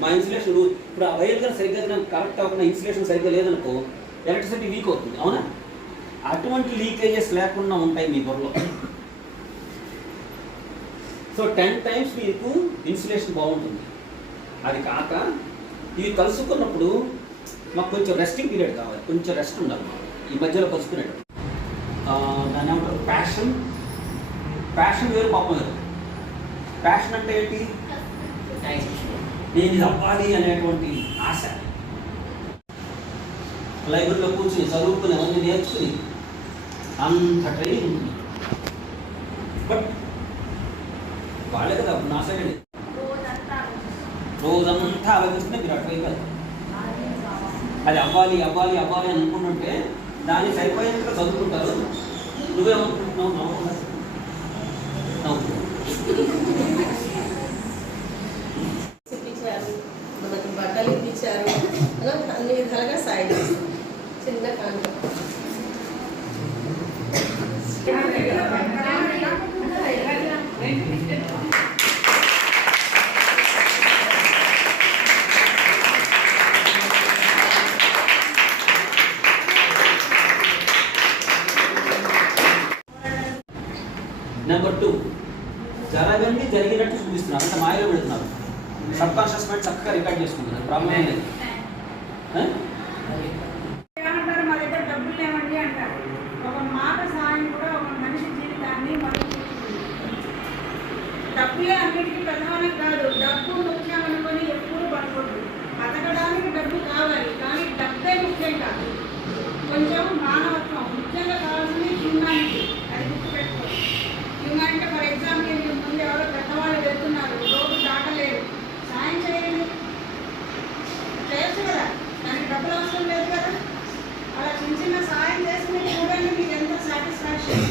మా ఇన్సులేషన్ ఇప్పుడు ఆ వైర్ కానీ సరిగ్గా కరెక్ట్ అవ్వకుండా ఇన్సులేషన్ సరిగ్గా లేదనుకో ఎలక్ట్రిసిటీ వీక్ అవుతుంది, అవునా? అటువంటి లీకేజెస్ లేకుండా ఉంటాయి మీ బుర్రలో. సో 10 times మీకు ఇన్సులేషన్ బాగుంటుంది. అది కాక ఇవి కలుసుకున్నప్పుడు మాకు కొంచెం రెస్టింగ్ పీరియడ్ కావాలి, కొంచెం రెస్ట్ ఉండాలి. ఈ మధ్యలో కలుసుకునేటప్పుడు దాన్ని ఏమంటారు, ప్యాషన్ వేరు, పాపం వేరు. ప్యాషన్ అంటే ఏంటి? నేను ఇది అవ్వాలి అనేటువంటి ఆశ. లైబ్రరీలో కూర్చుని చదువుకుని అవన్నీ నేర్చుకుని అంత ట్రైనింగ్ ఉంటుంది. బట్ వాళ్ళే కదా నా సైడ్ రోజంతా ఆలోచిస్తే మీరు అటువైపు అది అవ్వాలి అవ్వాలి అవ్వాలి అని అనుకుంటుంటే దాన్ని సరిపోయేందుకు చదువుకుంటారు. నువ్వేమనుకుంటున్నావు? ఇప్పించారు, మనకి బట్టలు ఇప్పించారు, అన్ని విధాలుగా సాయం చేస్తారు. చిన్న కాంట్రాక్ట్. నెంబర్ 2, జరగండి జరిగినట్టు చూపిస్తున్నారు, అంటే మాయలో పెడుతున్నారు. సబ్ కాన్షియస్ మైండ్ చక్కగా రికార్డ్ చేసుకుంటున్నారు. ప్రాబ్లం ఏం లేదు. ఏమంటారు, మా దగ్గర డబ్బులు లేవండి అంటారు. ఒక మాట సాయం కూడా ఒక మనిషి జీవితాన్ని డబ్బులే అన్నిటికీ ప్రధానం కాదు. డబ్బు ముఖ్యం అనుకొని ఎప్పుడు పడకూడదు. బతకడానికి డబ్బు కావాలి, కానీ డబ్బే ముఖ్యం కాదు. కొంచెం మానవత్వం ముఖ్యంగా కావాల్సింది హ్యూమానిటీ. అది గుర్తుపెట్టుకోవాలి. హ్యూమానిటీ ఫర్ ఎగ్జాంపుల్, మీరు ముందు ఎవరో పెద్దవాళ్ళు వెళ్తున్నారు, రోడ్డు దాటలేరు, సాయం చేయండి, చేయొచ్చు కదా, దానికి డబ్బులు అవసరం లేదు కదా. అలా చిన్న చిన్న సాయం చేసి మీరు చూడండి, మీకు ఎంత సాటిస్ఫాక్షన్.